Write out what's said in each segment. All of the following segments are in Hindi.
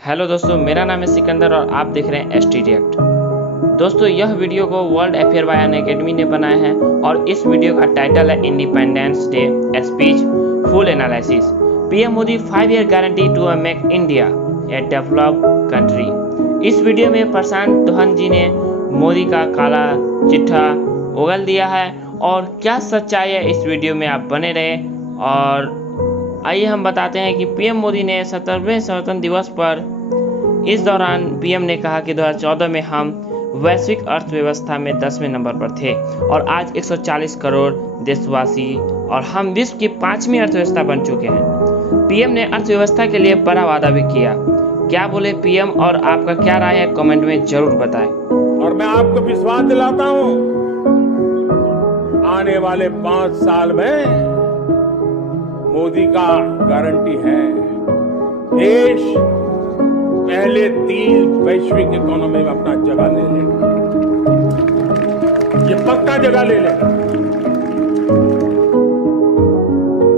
हेलो दोस्तों, मेरा नाम है सिकंदर और आप देख रहे हैं एसटी रिएक्ट। दोस्तों, यह वीडियो को world affair by Unacademy ने बनाया है और इस वीडियो का टाइटल है independence day speech full analysis. PM Modi 5 year guarantee to make India a developed country. इस वीडियो में प्रशांत दोहन जी ने मोदी का काला चिट्ठा उगल दिया है और क्या सच्चाई है इस वीडियो में आप बने रहे। और आइए हम बताते हैं कि पीएम मोदी ने 70वें स्वतंत्रता दिवस पर इस दौरान पीएम ने कहा कि 2014 में हम वैश्विक अर्थव्यवस्था में 10वें नंबर पर थे और आज 140 करोड़ देशवासी और हम विश्व की 5वीं अर्थव्यवस्था बन चुके हैं। पीएम ने अर्थव्यवस्था के लिए बड़ा वादा भी किया। क्या बोले पीएम और आपका क्या राय है, कमेंट में जरूर बताएं। और मैं आपको विश्वास दिलाता हूं, आने वाले 5 साल में मोदी का गारंटी है, देश पहले 3 वैश्विक इकोनॉमी में अपना जगह ले लेगा। ये पक्का जगह ले लेगा।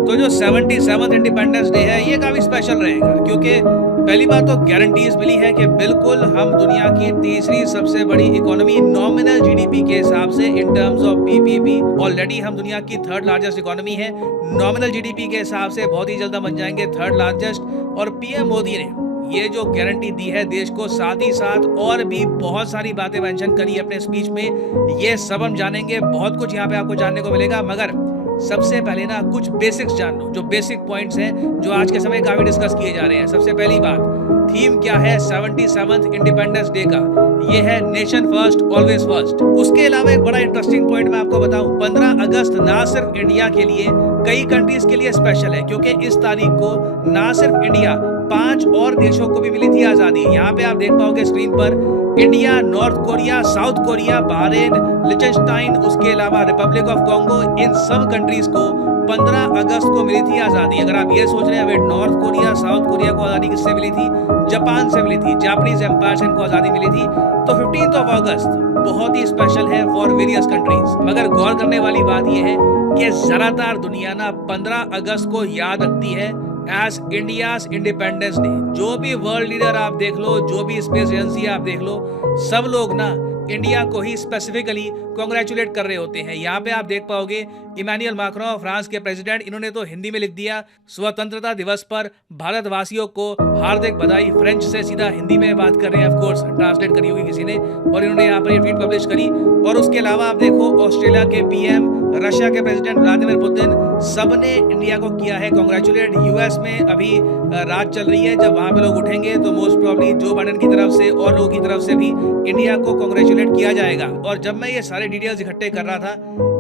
तो जो 77th इंडिपेंडेंस डे है ये काफी स्पेशल रहेगा, क्योंकि पहली बात तो गारंटीज मिली है कि बिल्कुल हम दुनिया की तीसरी सबसे बड़ी इकोनॉमी नॉमिनल जीडीपी के हिसाब से in terms of PPP already हम दुनिया की 3rd लार्जेस्ट इकोनॉमी है। नॉमिनल जीडीपी के हिसाब से बहुत ही जल्द बन जाएंगे 3rd लार्जेस्ट। और पीएम मोदी ने ये जो गारंटी दी है देश को, साथ ही साथ और भी बहुत सारी बातें मेंशन करी अपने स्पीच में। ये सब हम जानेंगे, बहुत कुछ यहाँ पे आपको जानने को मिलेगा। मगर सबसे पहले ना कुछ बेसिक्स जान लो, जो बेसिक पॉइंट्स हैं जो आज के समय काफी डिस्कस किए जा रहे हैं। सबसे पहली बात, थीम क्या है 77th इंडिपेंडेंस डे का? ये है नेशन फर्स्ट ऑलवेज फर्स्ट। उसके अलावा एक बड़ा इंटरेस्टिंग पॉइंट मैं आपको बताऊं, 15 अगस्त ना सिर्फ इंडिया के लिए, कई कंट्रीज के लिए स्पेशल है, क्योंकि इस तारीख को ना सिर्फ इंडिया, 5 और देशों को भी मिली थी आजादी। यहाँ पे आप देख पाओगे स्क्रीन पर, India, North Korea, South Korea, Bahrain, लिechtenstein, उसके अलावा रिपब्लिक ऑफ कॉन्गो, इन सब कंट्रीज को 15 अगस्त को मिली थी आजादी। अगर आप ये सोच रहे हैं नॉर्थ कोरिया, साउथ कोरिया को आजादी किससे मिली थी? जापान से मिली थी, जापानीज एम्पायर से इनको आजादी मिली थी। तो 15th अगस्त बहुत ही स्पेशल है फॉर वेरियस कंट्रीज। मगर गौर करने वाली बात यह है कि ज्यादातर दुनिया ना 15 अगस्त को याद रखती है एज इंडियाज इंडिपेंडेंस डे। जो भी वर्ल्ड लीडर आप देख लो, जो भी स्पेस एजेंसी आप देख लो, सब लोग ना इंडिया को ही स्पेसिफिकली कांग्रेचुलेट कर रहे होते हैं। यहाँ पे आप देख पाओगे इमैनुअल मैक्रोन, फ्रांस के प्रेसिडेंट, इन्होंने तो हिंदी में लिख दिया स्वतंत्रता दिवस पर भारतवासियों को हार्दिक बधाई। फ्रेंच से सीधा हिंदी में बात कर रहे हैं, ऑफ कोर्स ट्रांसलेट करी होगी किसी ने, और इन्होंने यहाँ पर ये ट्वीट पब्लिश करी। और उसके अलावा आप देखो ऑस्ट्रेलिया के पीएम, रशिया के प्रेसिडेंट व्लादिमीर पुतिन, सबने इंडिया को किया है कांग्रेचुलेट। यूएस में अभी रात चल रही है, जब वहां पे लोग उठेंगे तो मोस्ट प्रोबेबली जो बाइडेन की तरफ से और लोगों की तरफ से भी इंडिया को कांग्रेचुलेट किया जाएगा। और जब मैं ये सारे डिटेल्स इकट्ठे कर रहा था,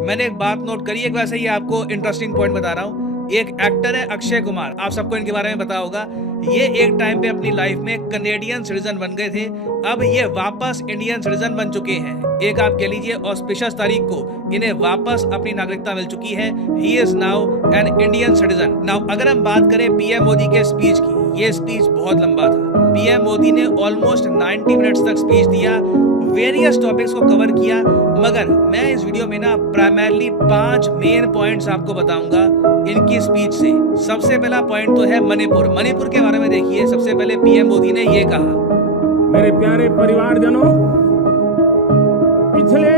मैंने एक बात नोट करी, एक वैसे ही आपको इंटरेस्टिंग पॉइंट बता रहा हूँ। एक एक्टर है अक्षय कुमार, आप सबको इनके बारे में पता होगा। ये एक टाइम पे अपनी लाइफ में कनेडियन सिटीजन बन गए थे, अब ये वापस इंडियन सिटीजन बन चुके हैं। एक आप कह लीजिए ऑस्पिशियस तारीख को इन्हें वापस अपनी नागरिकता मिल चुकी है। He is now an Indian citizen. Now अगर हम बात करें पीएम मोदी के स्पीच की, ये स्पीच बहुत लंबा था। पीएम मोदी ने ऑलमोस्ट 90 मिनट्स तक स्पीच दिया, वेरियस टॉपिक्स को कवर किया। मगर मैं इस वीडियो में ना प्राइमरली 5 मेन पॉइंट्स आपको बताऊंगा इनकी स्पीच से। सबसे पहला पॉइंट तो है मणिपुर। मणिपुर के बारे में देखिए, सबसे पहले पीएम मोदी ने ये कहा, मेरे प्यारे परिवारजनों, पिछले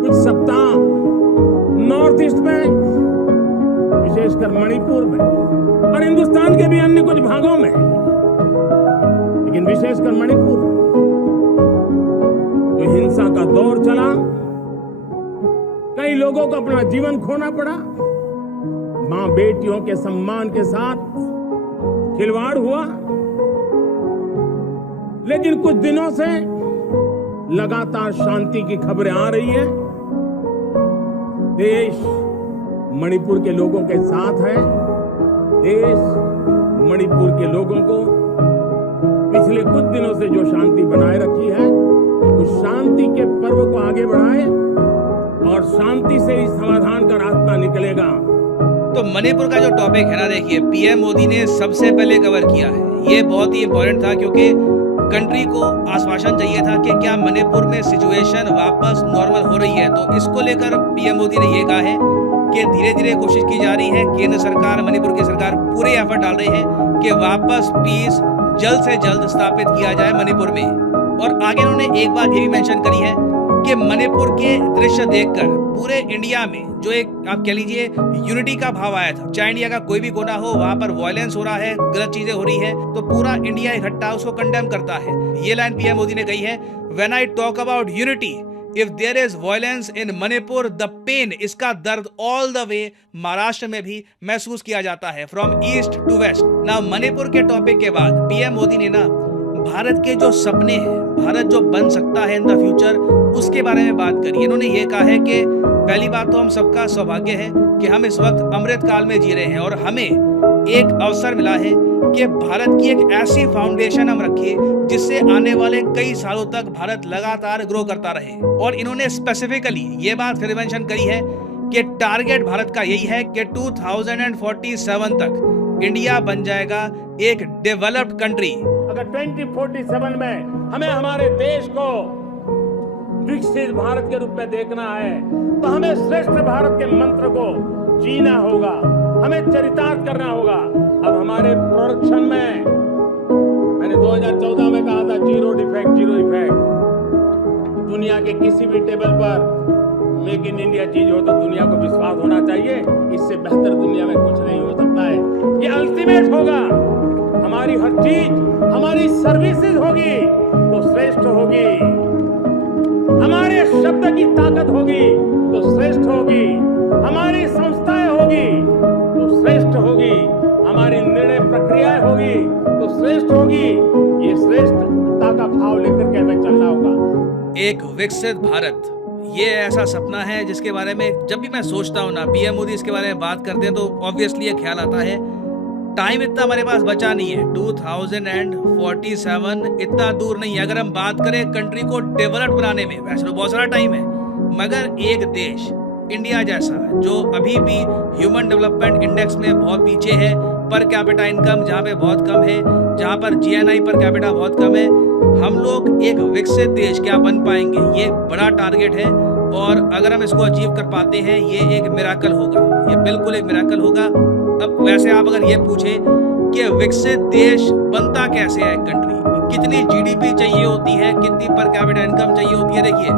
कुछ सप्ताह नॉर्थ ईस्ट में, विशेषकर मणिपुर में और हिंदुस्तान के भी अन्य कुछ भागों में, लेकिन विशेषकर मणिपुर में जो हिंसा का दौर चला, कई लोगों को अपना जीवन खोना पड़ा, मां बेटियों के सम्मान के साथ खिलवाड़ हुआ। लेकिन कुछ दिनों से लगातार शांति की खबरें आ रही हैं। देश मणिपुर के लोगों के साथ है। देश मणिपुर के लोगों को पिछले कुछ दिनों से जो शांति बनाए रखी है, उस शांति के पर्व को आगे बढ़ाए और शांति से ही समाधान का रास्ता निकलेगा। तो मणिपुर का जो टॉपिक है ना, देखिए पीएम मोदी ने सबसे पहले कवर किया है। ये बहुत ही इंपॉर्टेंट था, क्योंकि कंट्री को आश्वासन चाहिए था कि क्या मणिपुर में सिचुएशन वापस नॉर्मल हो रही है। तो इसको लेकर पीएम मोदी ने ये कहा है कि धीरे धीरे कोशिश की जा रही है। केंद्र सरकार, मणिपुर की सरकार पूरे एफर्ट डाल रही है कि वापस पीस जल्द से जल्द स्थापित किया जाए मणिपुर में। और आगे उन्होंने एक बात ये भी मेंशन करी है कि मणिपुर के दृश्य देखकर पूरे इंडिया में जो एक आप कह लीजिए यूनिटी का भाव आया था। चाहे इंडिया का कोई भी कोना हो, वहां पर वायलेंस हो रहा है, गलत चीजें हो रही है, तो पूरा इंडिया इकट्ठा उसको कंडेम करता है। ये लाइन पीएम मोदी ने कही है, when I talk about unity, if there is violence in Manipur, the pain, इसका दर्द ऑल द वे महाराष्ट्र में भी महसूस किया जाता है, फ्रॉम ईस्ट टू वेस्ट। ना मणिपुर के टॉपिक के बाद पीएम मोदी ने ना भारत के जो सपने हैं, भारत जो बन सकता है इन द फ्यूचर, उसके बारे में बात करी। इन्होंने ये कहा है कि पहली बात तो हम सबका सौभाग्य है कि हम इस वक्त अमृत काल में जी रहे हैं और हमें एक अवसर मिला है कि भारत की एक ऐसी फाउंडेशन हम रखिए जिससे आने वाले कई सालों तक भारत लगातार ग्रो करता रहे। और इन्होंने स्पेसिफिकली ये बात फिर मेंशन करी है कि टारगेट भारत का यही है कि 2047 तक इंडिया बन जाएगा एक डेवलप्ड कंट्री। अगर 2047 में हमें हमारे देश को विकसित भारत के रूप में देखना है तो हमें श्रेष्ठ भारत के मंत्र को जीना होगा, हमें चरितार्थ करना होगा। अब हमारे प्रोडक्शन में मैंने 2014 में कहा था जीरो डिफेक्ट, जीरो इफेक्ट। दुनिया के किसी भी टेबल पर मेक इन इंडिया चीज हो तो दुनिया को विश्वास होना चाहिए, इससे बेहतर दुनिया में कुछ नहीं हो सकता है। ये अल्टीमेट होगा। हमारी हर चीज, हमारी सर्विसेज होगी तो श्रेष्ठ होगी, हमारे शब्द की ताकत होगी तो श्रेष्ठ होगी, हमारी संस्थाएं होगी तो श्रेष्ठ होगी, हमारी निर्णय प्रक्रियाएं होगी तो श्रेष्ठ होगी। ये श्रेष्ठता का भाव लेकर के हमें चलना होगा। एक विकसित भारत, ये ऐसा सपना है जिसके बारे में जब भी मैं सोचता हूँ ना, पीएम मोदी इसके बारे में बात करते हैं तो ऑब्वियसली ये ख्याल आता है टाइम इतना हमारे पास बचा नहीं है। 2047 इतना दूर नहीं है। अगर हम बात करें कंट्री को डेवलप बनाने में, वैसे तो बहुत सारा टाइम है, मगर एक देश इंडिया जैसा जो अभी भी ह्यूमन डेवलपमेंट इंडेक्स में बहुत पीछे है, पर कैपिटा इनकम जहाँ पे बहुत कम है, जहाँ पर जीएनआई पर कैपिटा बहुत कम है, हम लोग एक विकसित देश क्या बन पाएंगे, ये बड़ा टारगेट है। और अगर हम इसको अचीव कर पाते हैं ये एक मिराकल होगा, ये बिल्कुल एक मिराकल होगा। अब वैसे आप अगर ये पूछे कि विकसित देश बनता कैसे है, कंट्री कितनी जीडीपी चाहिए होती है, कितनी पर कैपिटा इनकम चाहिए होती है, देखिए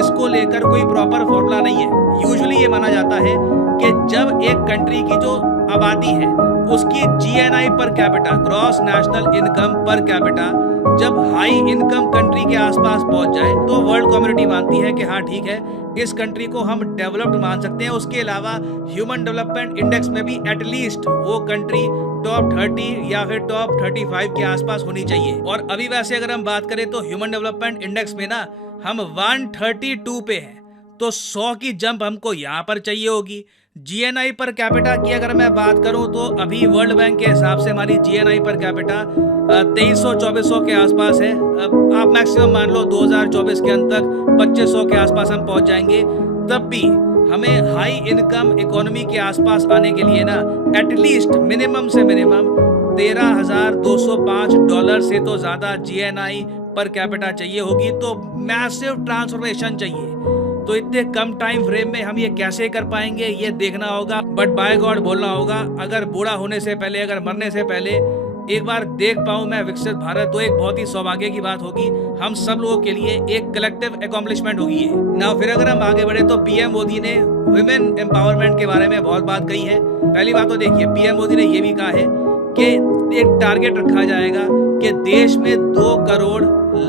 इसको लेकर कोई प्रॉपर फॉर्मूला नहीं है। यूजुअली ये माना जाता है कि जब एक कंट्री की जो आबादी है उसकी GNI per capita, gross national income per capita, जब हाई इनकम कंट्री के आसपास पहुंच जाए तो वर्ल्ड कम्युनिटी मानती है कि हाँ ठीक है, इस कंट्री को हम डेवलप्ड मान सकते हैं। उसके अलावा ह्यूमन डेवलपमेंट इंडेक्स में भी एटलीस्ट वो कंट्री टॉप 30 या फिर टॉप 35 के आसपास होनी चाहिए। और अभी वैसे अगर हम बात करें तो ह्यूमन डेवलपमेंट इंडेक्स में ना हम 132 पे हैं, तो 100 की जंप हमको यहाँ पर चाहिए होगी। जीएनआई पर कैपिटा की अगर मैं बात करूं तो अभी वर्ल्ड बैंक के हिसाब से हमारी जीएनआई पर कैपिटा 2300-2400 के आसपास है। आप मैक्सिमम मान लो 2024 के अंत तक 2500 के आसपास हम पहुंच जाएंगे। तब भी हमें हाई इनकम इकोनॉमी के आसपास आने के लिए ना एटलीस्ट मिनिमम से मिनिमम $13,205 से तो ज़्यादा जीएनआई पर कैपिटा चाहिए होगी। तो मैसिव ट्रांसफॉर्मेशन चाहिए। तो इतने कम टाइम फ्रेम में हम ये कैसे कर पाएंगे ये देखना होगा, बट बाय गॉड बोलना होगा, अगर बूढ़ा होने से पहले, अगर मरने से पहले एक बार देख पाऊं मैं विकसित भारत, तो एक बहुत ही सौभाग्य की बात होगी। हम सब लोगों के लिए एक कलेक्टिव अकॉम्प्लिशमेंट होगी ये ना। फिर अगर हम आगे बढ़े तो पीएम मोदी ने वुमेन एम्पावरमेंट के बारे में बहुत बात कही है। पहली बात तो देखिए, पीएम मोदी ने ये भी कहा है कि एक टारगेट रखा जाएगा कि देश में 2 करोड़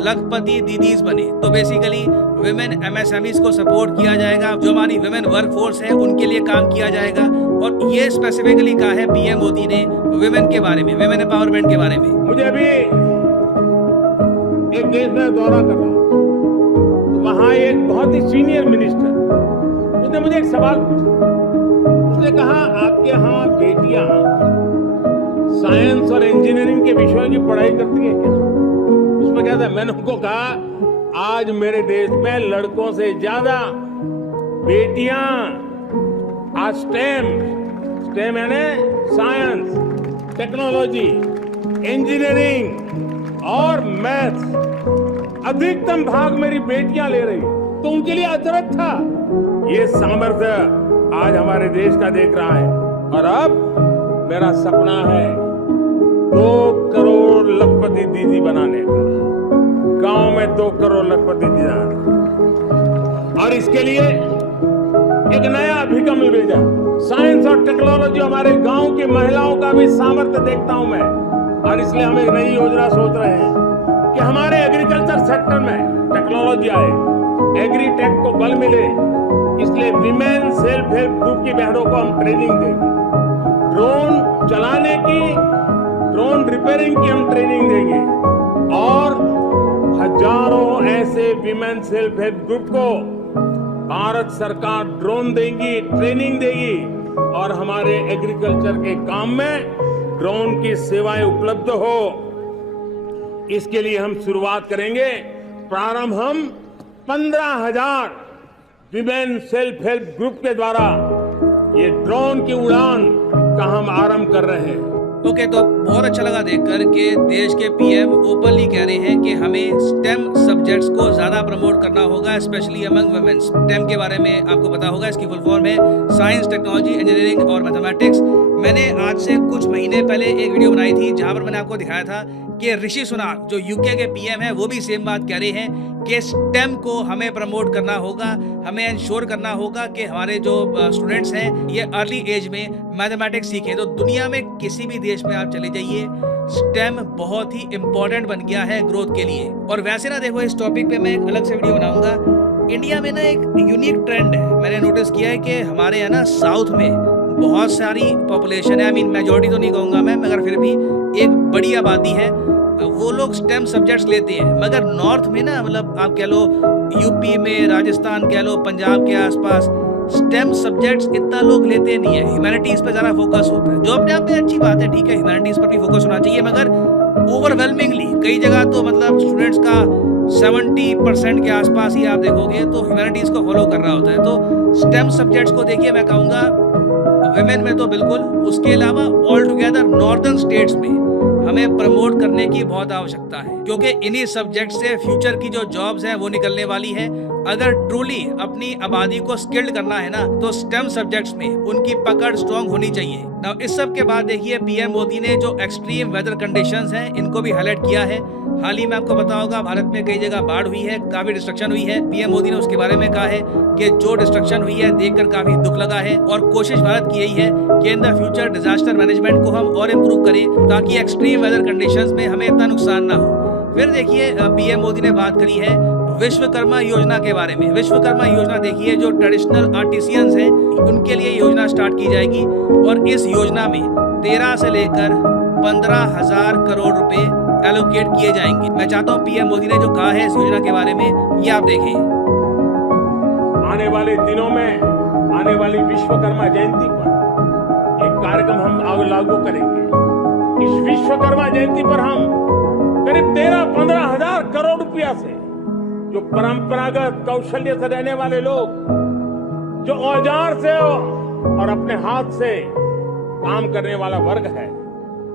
लखपति दीदीज बने। तो बेसिकली विमेन एमएसएमईज को सपोर्ट किया जाएगा, जो हमारी विमेन वर्कफोर्स है उनके लिए काम किया जाएगा। और ये स्पेसिफिकली कहा है पीएम मोदी ने विमेन के बारे में, विमेन एम्पावरमेंट के बारे में। मुझे अभी एक देश में दौरा कर रहा, वहाँ एक बहुत ही सीनियर मिनिस्टर, उसने मुझे एक सवाल पूछा। उसने कहा आपके यहाँ बेटियां साइंस और इंजीनियरिंग के विषयों की पढ़ाई करती हैं क्या? उसमें क्या था, मैंने उनको कहा आज मेरे देश में लड़कों से ज्यादा बेटियां आज स्टेम यानी साइंस, टेक्नोलॉजी, इंजीनियरिंग और मैथ्स अधिकतम भाग मेरी बेटियां ले रही, तो उनके लिए अजरत था। ये सामर्थ्य आज हमारे देश का देख रहा है। और अब मेरा सपना है 2 करोड़ लखपति इसके लिए एक नया अभिगम भेजा। साइंस और टेक्नोलॉजी, हमारे गांव की महिलाओं का भी सामर्थ्य देखता हूं मैं, और इसलिए हम एक नई योजना सोच रहे हैं कि हमारे एग्रीकल्चर सेक्टर में टेक्नोलॉजी आए, एग्रीटेक को बल मिले। इसलिए विमेन सेल्फ हेल्प ग्रुप की बहनों को हम ट्रेनिंग देंगे, ड्रोन चलाने की, ड्रोन रिपेयरिंग की हम ट्रेनिंग देंगे, और हजारों ऐसे विमेन सेल्फ हेल्प ग्रुप को भारत सरकार ड्रोन देगी, ट्रेनिंग देगी, और हमारे एग्रीकल्चर के काम में ड्रोन की सेवाएं उपलब्ध हो। इसके लिए हम शुरुआत करेंगे। प्रारंभ हम 15,000 विमेन सेल्फ हेल्प ग्रुप के द्वारा ये ड्रोन की उड़ान का हम आरंभ कर रहे हैं। ओके, तो बहुत अच्छा लगा देखकर कि देश के पीएम ओपनली कह रहे हैं कि हमें स्टेम सब्जेक्ट्स को ज़्यादा प्रमोट करना होगा, स्पेशली अमंग वुमेन। स्टेम के बारे में आपको पता होगा, इसकी फुल फॉर्म है साइंस, टेक्नोलॉजी, इंजीनियरिंग और मैथमेटिक्स। मैंने आज से कुछ महीने पहले एक वीडियो बनाई थी जहां पर मैंने आपको दिखाया था कि ऋषि सुनाक जो यूके के पीएम है वो भी सेम बात कह रहे हैं कि स्टेम को हमें प्रमोट करना होगा, हमें इंश्योर करना होगा कि हमारे जो स्टूडेंट्स हैं ये अर्ली एज में मैथमेटिक्स सीखें। तो दुनिया में किसी भी देश में आप चले जाइए, स्टेम बहुत ही इंपॉर्टेंट बन गया है ग्रोथ के लिए। और वैसे ना देखो, इस टॉपिक पे मैं एक अलग से वीडियो बनाऊंगा। इंडिया में ना एक यूनिक ट्रेंड है, मैंने नोटिस किया है कि हमारे यहाँ ना साउथ में बहुत सारी पॉपुलेशन है, आई मीन मेजॉरिटी तो नहीं कहूँगा मैं, मगर फिर भी एक बड़ी आबादी है, वो लोग स्टेम सब्जेक्ट्स लेते हैं। मगर नॉर्थ में ना, मतलब आप कह लो यूपी में, राजस्थान कह लो, पंजाब के आसपास स्टेम सब्जेक्ट्स इतना लोग लेते नहीं है, ह्यूमैनिटीज पे ज़्यादा फोकस होता है, जो अपने आप में अच्छी बात है, ठीक है, ह्यूमैनिटीज पर भी फोकस होना चाहिए। मगर ओवरवेलमिंगली कई जगह तो मतलब स्टूडेंट्स का 70% के आसपास ही आप देखोगे तो ह्यूमैनिटीज को फॉलो कर रहा होता है। तो स्टेम सब्जेक्ट्स को देखिए, मैं कहूँगा विमेन में तो बिल्कुल, उसके अलावा ऑल टुगेदर नॉर्दर्न स्टेट्स में हमें प्रमोट करने की बहुत आवश्यकता है, क्योंकि इन्हीं सब्जेक्ट से फ्यूचर की जो जॉब्स हैं वो निकलने वाली है। अगर ट्रूली अपनी आबादी को स्किल्ड करना है ना, तो स्टेम सब्जेक्ट्स में उनकी पकड़ स्ट्रॉन्ग होनी चाहिए। नाउ इस सब के बाद देखिए, पीएम मोदी ने जो एक्सट्रीम वेदर कंडीशंस हैं इनको भी हाईलाइट किया है। हाल ही में आपको पता होगा भारत में कई जगह बाढ़ हुई है, काफी डिस्ट्रक्शन हुई है। पीएम मोदी ने उसके बारे में कहा है कि जो डिस्ट्रक्शन हुई है देखकर काफी दुख लगा है, और कोशिश भारत की यही है कि in the future disaster management को हम और इम्प्रूव करें ताकि एक्सट्रीम वेदर कंडीशंस में हमें इतना नुकसान ना हो। फिर देखिए, पीएम मोदी ने बात करी है विश्वकर्मा योजना के बारे में। विश्वकर्मा योजना देखिए, जो ट्रेडिशनल आर्टिसियंस हैं उनके लिए योजना स्टार्ट की जाएगी, और इस योजना में 13 से लेकर 15,000 करोड़ रुपए एलोकेट किए जाएंगे। मैं चाहता हूं पीएम मोदी ने जो कहा है इस योजना के बारे में, ये आप देखें। आने वाले दिनों में, आने वाली विश्वकर्मा जयंती पर एक कार्यक्रम हम लागू करेंगे। इस विश्वकर्मा जयंती पर हम करीब 13-15 हजार करोड़ रुपया से, जो परंपरागत कौशल्य से रहने वाले लोग, जो औजार से और अपने हाथ से काम करने वाला वर्ग है,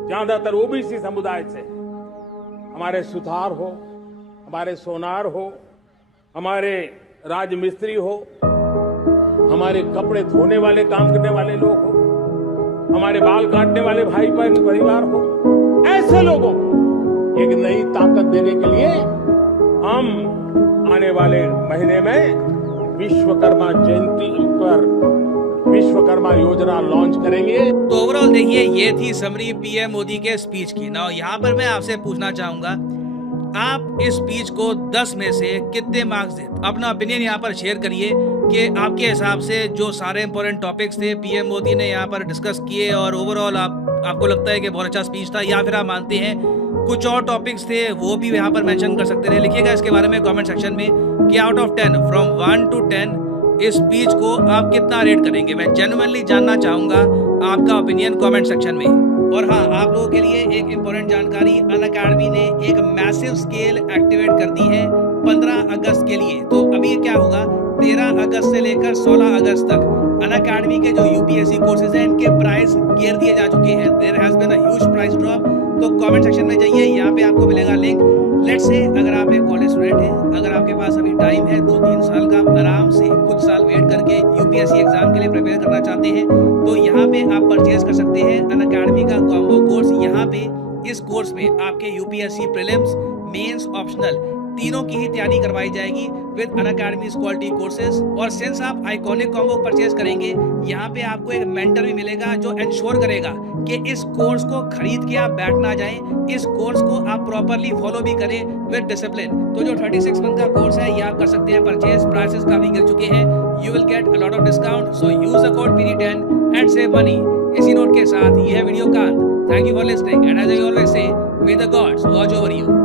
ज्यादातर ओबीसी समुदाय से, हमारे सुथार हो, हमारे सोनार हो, हमारे राजमिस्त्री हो, हमारे कपड़े धोने वाले, काम करने वाले लोग हो, हमारे बाल काटने वाले भाई बहन परिवार हो, ऐसे लोगों को एक नई ताकत देने के लिए हम आने वाले महीने में विश्वकर्मा जयंती पर विश्वकर्मा योजना लॉन्च करेंगे। तो ओवरऑल देखिए, ये थी समरी पीएम मोदी के स्पीच की। ना यहाँ पर मैं आपसे पूछना चाहूंगा, आप इस स्पीच को 10 में से कितने मार्क्स देते? अपना ओपिनियन यहाँ पर शेयर करिए कि आपके हिसाब से जो सारे इंपॉर्टेंट टॉपिक्स थे पीएम मोदी ने यहाँ पर डिस्कस किए, और ओवरऑल आपको लगता है कि बहुत अच्छा स्पीच था, या फिर आप मानते हैं कुछ और टॉपिक्स थे वो भी यहाँ पर मेंशन कर सकते हैं। लिखिएगा इसके बारे में कमेंट सेक्शन में कि आउट ऑफ 10, फ्रॉम 1 to 10 इस स्पीच को आप कितना रेट करेंगे। मैं जेन्युइनली जानना चाहूंगा आपका ओपिनियन कमेंट सेक्शन में। और हाँ, आप लोगों के लिए एक इम्पोर्टेंट जानकारी, अनअकैडमी ने एक मैसिव स्केल एक्टिवेट कर दी है 15 अगस्त के लिए। तो अभी क्या होगा, 13 अगस्त से लेकर 16 अगस्त तक अनअकैडमी के जो यूपीएससी कोर्सेज हैं इनके प्राइस गिर दिए जा चुके हैं। There has been a huge price drop. तो कमेंट सेक्शन में जाइए, यहाँ पे आपको मिलेगा लिंक। लेट्स से अगर आप एक कॉलेज स्टूडेंट हैं, अगर आपके पास अभी टाइम है 2-3 साल का, आप आराम से कुछ साल वेट करके यूपीएससी एग्जाम के लिए प्रिपेयर करना चाहते हैं, तो यहाँ पे आप परचेज कर सकते हैं अनअकैडमी का कॉम्बो कोर्स। यहाँ पे इस कोर्स में आपके यूपीएससी प्रीलिम्स, मेंस, ऑप्शनल तीनों की ही तैयारी करवाई जाएगी विद अनअकैडमीज क्वालिटी कोर्सेज। और सिंस आप आइकॉनिक कॉम्बो परचेज करेंगे, यहाँ पे आपको एक मेंटर भी मिलेगा जो इंश्योर करेगा कि इस कोर्स को खरीद के आप बैठ ना जाएं, इस कोर्स को आप प्रॉपरली फॉलो भी करें विद डिसिप्लिन। तो जो 36 मंथ का कोर्स है ये आप कर सकते हैं परचेज, प्राइसेस काफी गिर चुके हैं, you will get a lot of discount, so use the code PD10 and save money. इसी नोट के साथ ये है वीडियो का अंत। Thank you for listening and as I always say, may the gods watch over you.